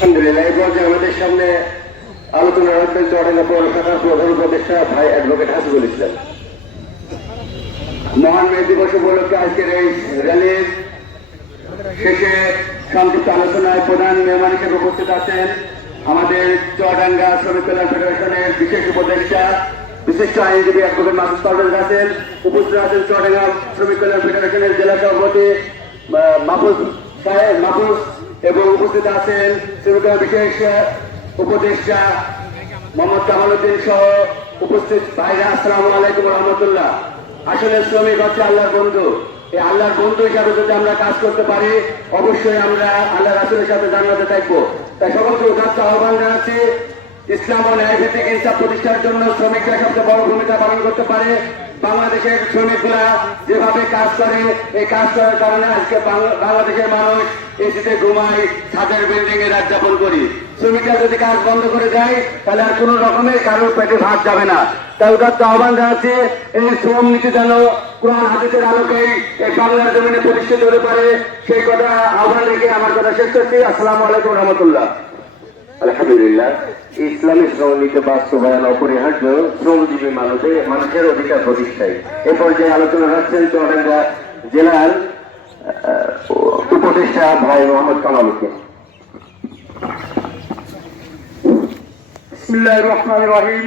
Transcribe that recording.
আলহামদুলিল্লাহ, এই পর্যায়ে আমাদের সামনে আলোচনা রাখবেন চড়াঙ্গা পৌরসভার প্রধান উপদেষ্টা ভাই অ্যাডভোকেট হাসিবুল ইসলাম। মহান মে দিবস উপলক্ষে আজকের এই র্যালির শেষে সংক্ষিপ্ত আলোচনায় প্রধান মেহমান হিসেবে উপস্থিত আছেন আমাদের চুয়াডাঙ্গা শ্রমিক কল্যাণ ফেডারেশনের বিশেষ উপদেষ্টা, বিশিষ্ট আইনজীবী অ্যাডভোকেট মাসুদ পারভেজ আছেন, উপস্থিত আছেন চুয়াডাঙ্গা শ্রমিক কল্যাণ ফেডারেশনের জেলা সভাপতি মাহফুজ সাহেব, মাহফুজ এবং উপস্থিত আছেন শ্রমিক বিশেষ উপদেষ্টা মোহাম্মদ কামাল উদ্দিন সহ উপস্থিত ভাইরা, আসসালামু আলাইকুম রহমতুল্লাহ। আসলে শ্রমিক হচ্ছে আল্লাহর বন্ধু। এই আল্লাহর বন্ধু হিসাবে যদি আমরা কাজ করতে পারি, অবশ্যই আমরা আল্লাহ রাসুলের সাথে জান্নাতে থাকব। তাই সকলকে উদাত্ত আহ্বান জানাচ্ছি, ইসলাম ও ন্যায় ভিত্তিক ইনসাফ প্রতিষ্ঠার জন্য শ্রমিকরা সবচেয়ে বড় ভূমিকা পালন করতে পারে। বাংলাদেশের শ্রমিকরা যেভাবে কাজ করে, এই কাজ করার কারণে আজকে বাংলাদেশের মানুষ এসিতে ঘুমায়, ছাদের বিল্ডিং এ রাত যাপন করি। শ্রমিকরা যদি কাজ বন্ধ করে দেয়, তাহলে আর কোনো রকমের কারোর পেটে ভাত যাবে না। তাই উদাত্ত আহ্বান জানাচ্ছি, এই শ্রম নীতি যেন কোরআন হাদিসের আলোকেই এই বাংলার জমিনে প্রতিষ্ঠিত হতে পারে, সেই কথা আহ্বান রেখে আমার কথা শেষ করছি। আসসালামু আলাইকুম রহমতুল্লাহ। আলহামদুলিল্লাহ ইসলামী শ্রমনীতি বাস্তবায়ন অপরিহার্য শ্রমজীবী মানুষের মানুষের অধিকার প্রতিষ্ঠায় এ পর্যায়ে আলোচনা রাখছেন চুয়াডাঙ্গা জেলার আহ, উপদেষ্টা ভাই মোহাম্মদ কামাল উদ্দিন بسم الله الرحمن الرحيم